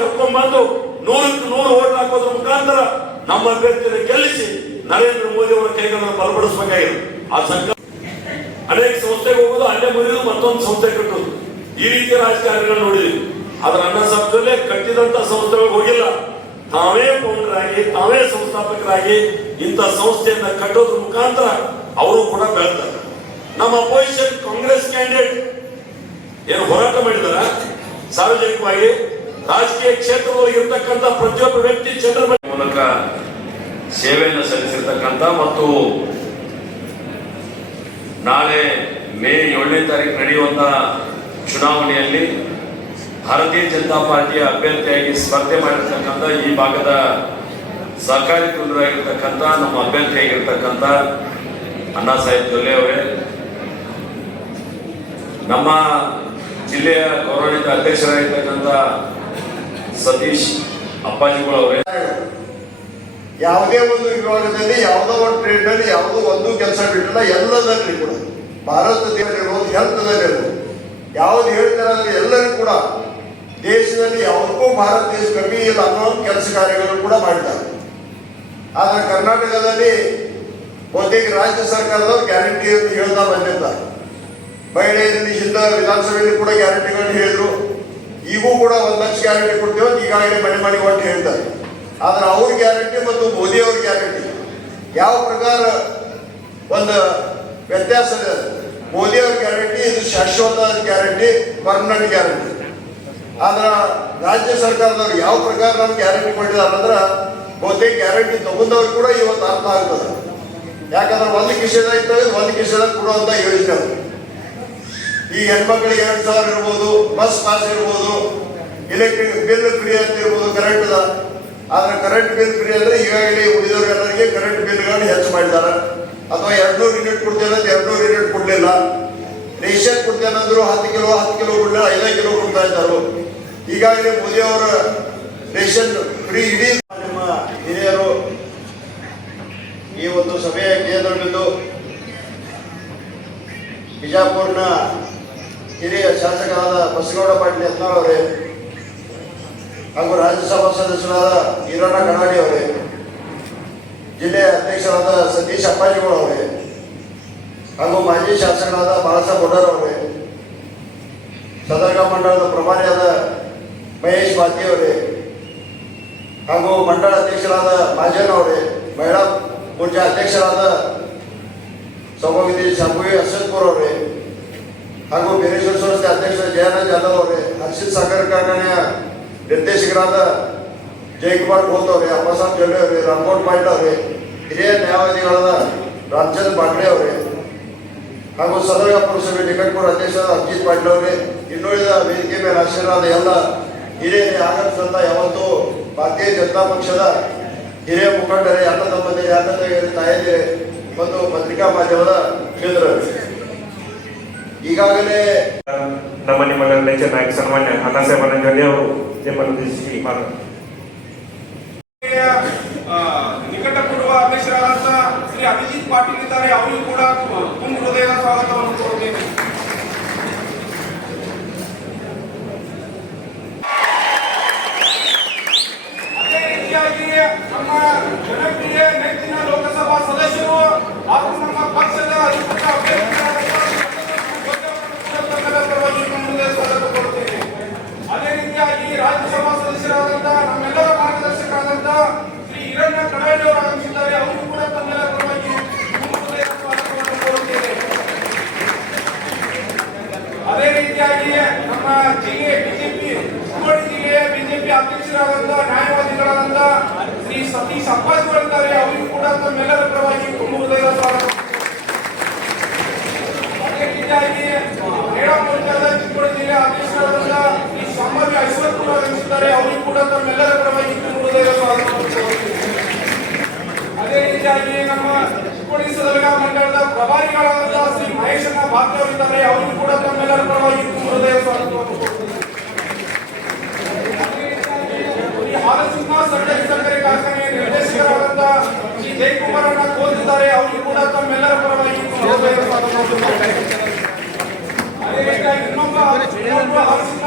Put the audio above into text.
ಕರ್ಕೊಂಡ್ಬಂದು 100ಕ್ಕೆ 100 ಓಟ್ ಹಾಕೋದ್ರ ಮುಖಾಂತರ ನಮ್ಮ ಅಭ್ಯರ್ಥಿಯನ್ನು ಗೆಲ್ಲಿಸಿ ನರೇಂದ್ರ ಮೋದಿ ಅವರ ಕೈಗಳನ್ನು ಬಲಪಡಿಸಬೇಕಾಗಿದೆ. ಆ ಸಂಕಲ್ಪ ಅನೇಕ ಸಂಸ್ಥೆಗೆ ಹೋಗುದು, ಅಲ್ಲೇ ಮುರಿಯುವುದು, ಮತ್ತೊಂದು ಸಂಸ್ಥೆ ಕಟ್ಟುವುದು, ಈ ರೀತಿಯ ರಾಜಕಾರಣಿಗಳು ನೋಡಿದ್ವಿ. ಆದ್ರೆ ಅಣ್ಣ ಸಾಹೇಬ್ ಕಟ್ಟಿದಂತ ಸಂಸ್ಥೆಗಳಿಗೆ ಹೋಗಿಲ್ಲ, ತಾವೇ ಫೌಂಡರಾಗಿ ತಾವೇ ಸಂಸ್ಥಾಪಕರಾಗಿ ಇಂಥ ಸಂಸ್ಥೆಯನ್ನ ಕಟ್ಟೋದ್ರ ಮುಖಾಂತರ ಅವರು ಕೂಡ ಬೆಳೆತಾರೆ. ನಮ್ಮ ಅಪೋಸಿಷನ್ ಕಾಂಗ್ರೆಸ್ ಕ್ಯಾಂಡಿಡೇಟ್ ಏನು ಹೋರಾಟ ಮಾಡಿದಾರ, ಸಾರ್ವಜನಿಕವಾಗಿ ರಾಜಕೀಯ ಕ್ಷೇತ್ರದಲ್ಲಿ ಇರ್ತಕ್ಕಂಥ ಪ್ರತಿಯೊಬ್ಬ ವ್ಯಕ್ತಿ ಜನರ ಮೂಲಕ ಸೇವೆಯನ್ನು ಸಲ್ಲಿಸಿರ್ತಕ್ಕಂಥ ಮತ್ತು ನಾಳೆ ಮೇ 7ನೇ ತಾರೀಕು ನಡೆಯುವಂತಹ ಚುನಾವಣೆಯಲ್ಲಿ ಭಾರತೀಯ ಜನತಾ ಪಾರ್ಟಿಯ ಅಭ್ಯರ್ಥಿಯಾಗಿ ಸ್ಪರ್ಧೆ ಮಾಡಿರ್ತಕ್ಕಂಥ ಈ ಭಾಗದ ಸಹಕಾರಿ ಕೇಂದ್ರವಾಗಿರ್ತಕ್ಕಂಥ ನಮ್ಮ ಅಭ್ಯರ್ಥಿಯಾಗಿರ್ತಕ್ಕಂಥ ಅಣ್ಣಾ ಸಾಹೇಬ್ ಜೊಲ್ಲೆ ಅವರೇ, ನಮ್ಮ ಜಿಲ್ಲೆಯ ಗೌರವಾನ್ವಿತ ಅಧ್ಯಕ್ಷರಾಗಿರ್ತಕ್ಕಂಥ ಸತೀಶ್ ಅಪ್ಪಾಜಿಗಳು ಅವರೇ, ಯಾವುದೇ ಒಂದು ವಿಭಾಗದಲ್ಲಿ ಯಾವುದೋ ಒಂದು ಟ್ರೇಡ್ ಅಲ್ಲಿ ಯಾವುದೋ ಒಂದು ಕೆಲಸ ಬಿಟ್ಟಿಲ್ಲ, ಎಲ್ಲದಲ್ಲಿ ಕೂಡ ಭಾರತ ದೇಶದಲ್ಲಿರ್ಬೋದು, ಹೆಲ್ತ್ದಲ್ಲಿರ್ಬೋದು, ಯಾವ್ದು ಹೇಳ್ತಾರೆ ಅಂದ್ರೆ ಎಲ್ಲರೂ ಕೂಡ ದೇಶದಲ್ಲಿ ಯಾವುದಕ್ಕೂ ಭಾರತ ದೇಶ ಕಮ್ಮಿ ಇಲ್ಲ ಅನ್ನೋ ಕೆಲಸ ಕಾರ್ಯಗಳನ್ನು ಕೂಡ ಮಾಡಿದ್ದಾರೆ. ಆದ್ರೆ ಕರ್ನಾಟಕದಲ್ಲಿ ಬಹುತೇಕ ರಾಜ್ಯ ಸರ್ಕಾರದವರು ಗ್ಯಾರಂಟಿ ಅಂತ ಹೇಳ್ತಾ ಬಂದಿದ್ದಾರೆ. ಮಹಿಳೆಯರಲ್ಲಿ ಹಿಂದೆ ವಿಧಾನಸಭೆಯಲ್ಲಿ ಕೂಡ ಗ್ಯಾರಂಟಿಗಳನ್ನು ಹೇಳಿದ್ರು. ಈಗೂ ಕೂಡ 1 ಲಕ್ಷ ಗ್ಯಾರಂಟಿ ಕೊಡ್ತೇವೆ ಅಂತ ಈಗಾಗಲೇ ಮನೆ ಮಾಡಿ ಕೊಟ್ಟು ಹೇಳ್ತಾರೆ. ಆದ್ರೆ ಅವ್ರ ಗ್ಯಾರಂಟಿ ಮತ್ತು ಮೋದಿ ಅವ್ರ ಗ್ಯಾರಂಟಿ ಯಾವ ಪ್ರಕಾರ ಒಂದು ವ್ಯತ್ಯಾಸ ಇದೆ. ಮೋದಿ ಅವ್ರ ಗ್ಯಾರಂಟಿ ಇದು ಶಾಶ್ವತ ಗ್ಯಾರಂಟಿ, ಪರ್ಮನೆಂಟ್ ಗ್ಯಾರಂಟಿ. ಆದ್ರೆ ರಾಜ್ಯ ಸರ್ಕಾರದವ್ರು ಯಾವ ಪ್ರಕಾರ ನಮ್ಗೆ ಗ್ಯಾರಂಟಿ ಕೊಟ್ಟಿದ್ದಾರೆ ಅಂದ್ರೆ ಬಹುತೇಕ ಗ್ಯಾರಂಟಿ ತಗೊಂಡವ್ರು ಕೂಡ ಇವತ್ತು ಅರ್ಥ ಆಗ್ತದೆ. ಯಾಕಂದ್ರೆ ಒಂದು ಕಿಶೆದಾಗ ಇರ್ತವೆ, ಒಂದು ಕಿಶೆದಾಗ ಕೊಡುವಂತ ಯೋಜನೆ. ಈ ಹೆಣ್ಮಕ್ಳಿಗೆ 2,000 ಇರ್ಬೋದು, ಬಸ್ ಪಾಸ್ ಇರ್ಬೋದು, ಎಲೆಕ್ಟ್ರಿಕ್ ಬಿಲ್ ಫ್ರೀ ಅಂತ ಇರ್ಬೋದು, ಕರೆಂಟ್ ಅದ. ಆದ್ರೆ ಕರೆಂಟ್ ಬಿಲ್ ಫ್ರೀ ಅಂದ್ರೆ ಈಗಾಗಲೇ ಉಳಿದವರೆಲ್ಲರಿಗೆ ಕರೆಂಟ್ ಬಿಲ್ಗಳನ್ನು ಹೆಚ್ಚು ಮಾಡಿದ್ದಾರೆ. ಅಥವಾ 200 ಯೂನಿಟ್ ಕೊಡ್ತೇನೆ ಅಂತ 200 ಯೂನಿಟ್ ಕೊಡ್ಲಿಲ್ಲ. ರೇಷನ್ ಕೊಡ್ತೇನೆ ಅಂದ್ರು 10 ಕಿಲೋ ಕೊಡ್ಲಿಲ್ಲ, 5 ಕಿಲೋ ಕೊಡ್ತಾ ಇದ್ದಾರೆ. ಈಗಾಗಲೇ ಮೋದಿ ಅವರ ರೇಷನ್ ಫ್ರೀ. ಇಡೀ ನಿಮ್ಮ ಹಿರಿಯರು ಈ ಒಂದು ಸಭೆಯ ಕೇಂದ್ರವಿದ್ದು ಬಿಜಾಪುರ್ನ ಹಿರಿಯ ಶಾಸಕರಾದ ಬಸಗೌಡ ಪಾಟೀಲ್ ಯತ್ನಾಳ್ ಅವರೇ ಹಾಗೂ ರಾಜ್ಯಸಭಾ ಸದಸ್ಯರಾದ ಈರಣ್ಣ ಕಡಾಡಿ ಅವರೇ, ಜಿಲ್ಲೆಯ ಅಧ್ಯಕ್ಷರಾದ ಸತೀಶ್ ಅಪ್ಪಾಜಿಗಳು ಅವರೇ ಹಾಗೂ ಮಾಜಿ ಶಾಸಕರಾದ ಬಾಳಾಸಾಹೇಬ್ ಬೊಡರ್ ಅವರೇ, ಸದರ್ಗ ಮಂಡಳದ ಪ್ರಭಾರಿಯಾದ ಮಹೇಶ್ ಬಾತಿ ಅವರೇ ಹಾಗೂ ಮಂಡಳ ಅಧ್ಯಕ್ಷರಾದ ಮಾಜನ್ ಅವರೇ, ಮಹಿಳಾ ಮೋರ್ಚಾ ಅಧ್ಯಕ್ಷರಾದ ಸೌಭಾಗ್ಯದಿ ಶಾಂಭವಿ ಅಶ್ವತ್ಪುರ್ ಅವರೇ ಹಾಗೂ ಬೇರೇಶ್ವರ ಸಂಸ್ಥೆ ಅಧ್ಯಕ್ಷ ಜಯರಾಜ್ ಜಾಧವ್ ಅವರೇ, ಹರ್ಷಿತ್ ಸಾಗರ ಕಾರ್ಖಾನೆಯ ನಿರ್ದೇಶಕರಾದ ಜಯಕುಮಾರ್ ಘೋತ್ ಅವರೇ, ಅಪ್ಪಸಾಬ್ ಜೊಲ್ಲೆ ಅವರೇ, ರಾಮಗೌಡ್ ಪಾಟೀಲ್ ಅವರೇ, ಹಿರಿಯ ನ್ಯಾಯವಾದಿಗಳಾದ ರಾಮಚಂದ್ರ ಬಾಗ್ಡೆ ಅವರೇ ಹಾಗೂ ಸದರ್ಗ ಪುರಸಭೆ ಟಿಕಟ್ಪುರ ಅಧ್ಯಕ್ಷರಾದ ಅಭಿಜಿತ್ ಪಾಟೀಲ್ ಅವರೇ, ಇನ್ನುಳಿದ ವೇದಿಕೆ ಮೇಲೆ ಆಶೀರ್ವಾದ ಎಲ್ಲ ಹಿರಿಯರೇ, ಆಗಮಿಸಿದಂತ ಯಾವತ್ತು ಭಾರತೀಯ ಜನತಾ ಪಕ್ಷದ ಹಿರಿಯ ಮುಖಂಡರೇ, ಅಣ್ಣ ತಮ್ಮಂದಿರೇ, ಅಣ್ಣ ತಂಗಿಯರೇ, ತಾಯಂದಿರೇ ಮತ್ತು ಪತ್ರಿಕಾ ಮಾಧ್ಯಮದ ಮಿತ್ರರು, ಈಗಾಗಲೇ ನಮ್ಮ ನಿಮ್ಮಗಳ ನೆಚ್ಚಿನ ನಾಯಕ ಸನ್ಮಾನ್ಯ ಅಣ್ಣಾ ಸಾಹೇಬ್ ಜೊಲ್ಲೆ ಅವರು ಜಯಮನಂದಿಸಿ ನಿಕಟಪೂರ್ವ ಅಧ್ಯಕ್ಷರಾದಂತ ಶ್ರೀ ಅಭಿಜಿತ್ ಪಾಟೀಲ್ ಇದ್ದಾರೆ. ಅವರಿಗೂ ಕೂಡ ತುಂಬ ಹೃದಯದ ಸ್ವಾಗತವನ್ನು ಕೋರುತ್ತೇನೆ. ಅದೇ ರೀತಿಯಾಗಿ ನಮ್ಮ ಜನಪ್ರಿಯ ನೆಚ್ಚಿನ ಲೋಕಸಭಾ ಸದಸ್ಯರು ಹಾಗೂ ನಮ್ಮ ಪಕ್ಷದ ಅಧಿಕೃತ ಅದೇ ರೀತಿಯಾಗಿ ರಾಜ್ಯಸಭಾ ಸದಸ್ಯರಾದಂತ ನಮ್ಮೆಲ್ಲರ ಮಾರ್ಗದರ್ಶಕರಾದಂತ ಶ್ರೀ ಈರಣ್ಣ ಕಡಾಡಿ ಅವರು ಆಗಮಿಸಿದ್ದಾರೆ. ಅವರಿಗೂ ಕೂಡ ತಮ್ಮೆಲ್ಲರ ಪರವಾಗಿ ಸ್ವಾಗತವನ್ನು ಕೋರುತ್ತೇನೆ. ಅದೇ ರೀತಿಯಾಗಿ ನಮ್ಮ ಜಿಲ್ಲೆ ಬಿಜೆಪಿ ಚಿಕ್ಕೋಡಿ ಜಿಲ್ಲೆಯ ಬಿಜೆಪಿ ಅಧ್ಯಕ್ಷರಾದಂತ ನ್ಯಾಯವಾದಿಗಳಾದಂತ ಶ್ರೀ ಸತೀಶ್ ಅಪ್ಪಾಜಿಗಳಿದ್ದಾರೆ. ಅವರಿಗೂ ಕೂಡ ತಮ್ಮೆಲ್ಲರ ಪರವಾಗಿ ತುಂಬ ಹೃದಯದ ಸ್ವಾಗತ. ಅದೇ ರೀತಿಯಾಗಿ ಮಹಿಳಾ ಮೋರ್ಚಾದ ಚಿಕ್ಕೋಡಿ ಜಿಲ್ಲೆಯ ಅಧ್ಯಕ್ಷರಾದಂತ ಶ್ರೀ ಶಾಂಭವಿ ಅಶ್ವತ್ಪುರ ಆಗಮಿಸಿದ್ದಾರೆ. ಅವರಿಗೂ ಕೂಡ ತಮ್ಮೆಲ್ಲರ ಪರವಾಗಿ ತುಂಬ ಹೃದಯದ ಸ್ವಾಗತ. ಅದೇ ರೀತಿಯಾಗಿ ನಮ್ಮ ಚಿಕ್ಕೋಡಿ ಸದರ್ಗ ಮಂಡಳದ ಪ್ರಭಾರಿಗಳಾದ ಶ್ರೀ ಮಹೇಶಣ್ಣ ಬಾತಿ ಅವರಿದ್ದಾರೆ. ಅವರಿಗೂ ಕೂಡ ತಮ್ಮೆಲ್ಲರ ಪರವಾಗಿ ತುಂಬ ಹೃದಯ ಸ್ವಾಗತವನ್ನು ಕೊಡುತ್ತೇನೆ. ಹಾಲಸಿಂಹ ಸಕ್ಕರೆ ಕಾರ್ಖಾನೆಯ ನಿರ್ದೇಶಕರಾದಂತ ಶ್ರೀ ಜಯಕುಮಾರ್ ಅಣ್ಣ ಕೋರಿದ್ದಾರೆ. ಅವರಿಗೂ ಕೂಡ ತಮ್ಮೆಲ್ಲರ ಪರವಾಗಿ ತುಂಬ ಹೃದಯ ಸ್ವಾಗತವನ್ನು ಕೊಡುತ್ತೇನೆ. ಅದೇ ರೀತಿಯಾಗಿ ಇನ್ನೊಬ್ಬ ಹಾಲಸಿಂಹ